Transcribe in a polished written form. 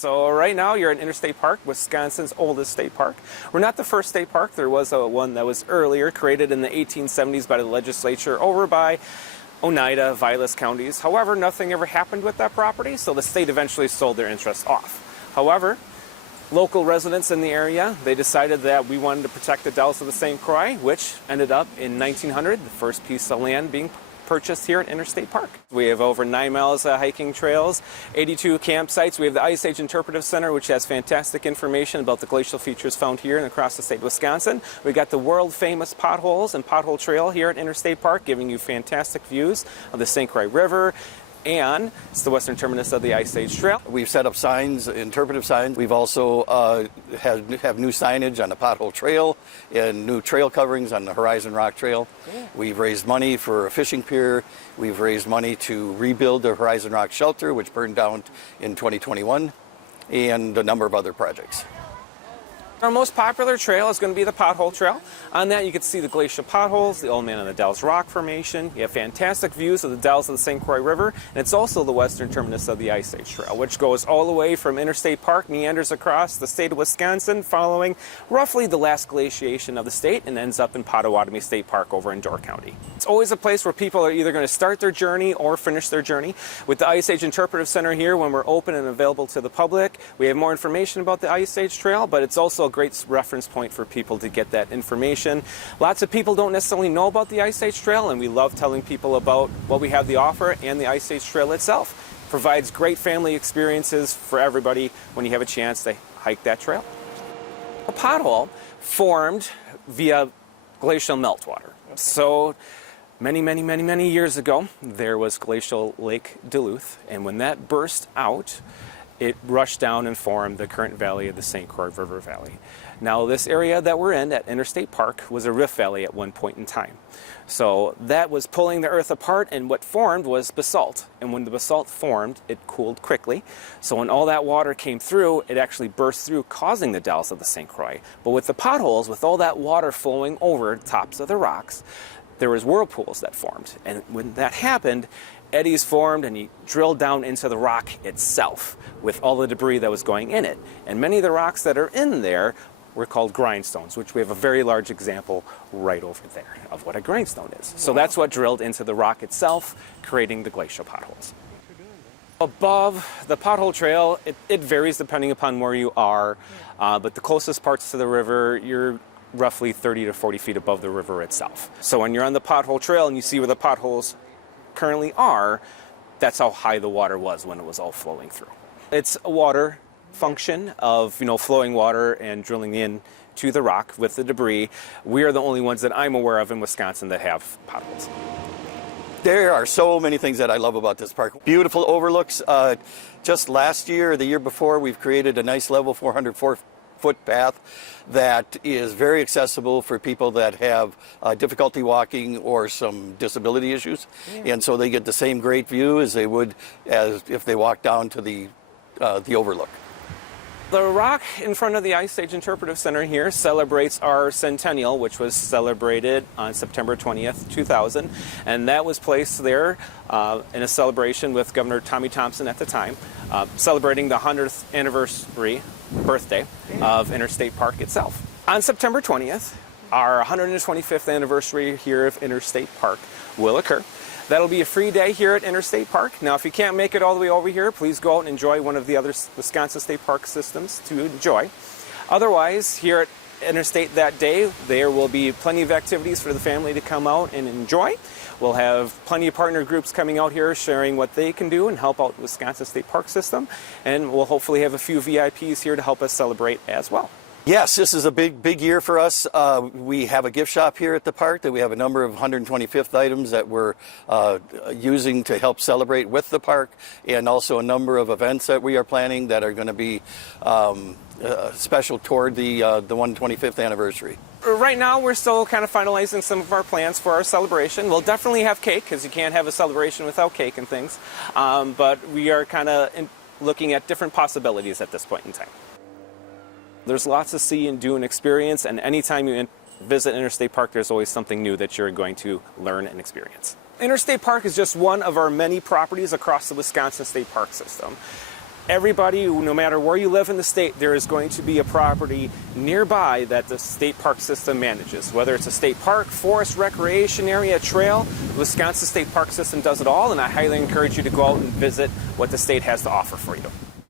So right now you're at Interstate Park, Wisconsin's oldest state park. We're not the first state park. There was one that was earlier, created in the 1870s by the legislature over by Oneida, Vilas counties. However, nothing ever happened with that property, so the state eventually sold their interest off. However, local residents in the area, they decided that we wanted to protect the dells of the St. Croix, which ended up in 1900, the first piece of land being purchased here at Interstate Park. We have over 9 miles of hiking trails, 82 campsites. We have the Ice Age Interpretive Center, which has fantastic information about the glacial features found here and across the state of Wisconsin. We got the world famous potholes and pothole trail here at Interstate Park, giving you fantastic views of the St. Croix River, and it's the western terminus of the Ice Age Trail. We've set up signs, interpretive signs. We've also have new signage on the pothole trail and new trail coverings on the Horizon Rock Trail. Yeah. We've raised money for a fishing pier. We've raised money to rebuild the Horizon Rock Shelter, which burned down in 2021, and a number of other projects. Our most popular trail is going to be the pothole trail. On that you can see the glacial potholes, the Old Man on the Dells rock formation. You have fantastic views of the dells of the St. Croix River, and it's also the western terminus of the Ice Age Trail, which goes all the way from Interstate Park, meanders across the state of Wisconsin, following roughly the last glaciation of the state, and ends up in Potawatomi State Park over in Door County. It's always a place where people are either going to start their journey or finish their journey. With the Ice Age Interpretive Center here, when we're open and available to the public, we have more information about the Ice Age Trail, but it's also a great reference point for people to get that information. Lots of people don't necessarily know about the Ice Age Trail, and we love telling people about what we have to offer, and the Ice Age Trail itself provides great family experiences for everybody when you have a chance to hike that trail. A pothole formed via glacial meltwater. So many years ago, there was glacial Lake Duluth, and when that burst out, it rushed down and formed the current valley of the St. Croix River Valley. Now, this area that we're in at Interstate Park was a rift valley at one point in time. So that was pulling the earth apart, and what formed was basalt. And when the basalt formed, it cooled quickly. So when all that water came through, it actually burst through, causing the dells of the St. Croix. But with the potholes, with all that water flowing over the tops of the rocks, there was whirlpools that formed. And when that happened, eddies formed, and he drilled down into the rock itself with all the debris that was going in it. And many of the rocks that are in there were called grindstones, which we have a very large example right over there of what a grindstone is. So that's what drilled into the rock itself, creating the glacial potholes. Above the pothole trail, it varies depending upon where you are, but the closest parts to the river, you're roughly 30 to 40 feet above the river itself. So when you're on the pothole trail and you see where the potholes currently are, that's how high the water was when it was all flowing through. It's a water function of flowing water and drilling in to the rock with the debris. We are the only ones that I'm aware of in Wisconsin that have potholes. There are so many things that I love about this park. Beautiful overlooks. Just last year or the year before, we've created a nice level 404-foot path that is very accessible for people that have difficulty walking or some disability issues. Yeah. And so they get the same great view as they would as if they walk down to the overlook. The rock in front of the Ice Age Interpretive Center here celebrates our centennial, which was celebrated on September 20th, 2000. And that was placed there in a celebration with Governor Tommy Thompson at the time, celebrating the 100th anniversary birthday of Interstate Park itself. On September 20th, our 125th anniversary here of Interstate Park will occur. That'll be a free day here at Interstate Park. Now, if you can't make it all the way over here, please go out and enjoy one of the other Wisconsin State Park systems to enjoy. Otherwise, here at Interstate that day, there will be plenty of activities for the family to come out and enjoy. We'll have plenty of partner groups coming out here sharing what they can do and help out the Wisconsin State Park system. And we'll hopefully have a few VIPs here to help us celebrate as well. Yes, this is a big year for us. We have a gift shop here at the park that we have a number of 125th items that we're using to help celebrate with the park, and also a number of events that we are planning that are going to be special toward the 125th anniversary. Right now, we're still kind of finalizing some of our plans for our celebration. We'll definitely have cake, because you can't have a celebration without cake and things. But we are kind of looking at different possibilities at this point in time. There's lots to see and do and experience, and anytime you visit Interstate Park, there's always something new that you're going to learn and experience. Interstate Park is just one of our many properties across the Wisconsin State Park system. everybody, no matter where you live in the state, there is going to be a property nearby that the state park system manages. Whether it's a state park, forest, recreation area, trail, the Wisconsin State Park System does it all, and I highly encourage you to go out and visit what the state has to offer for you.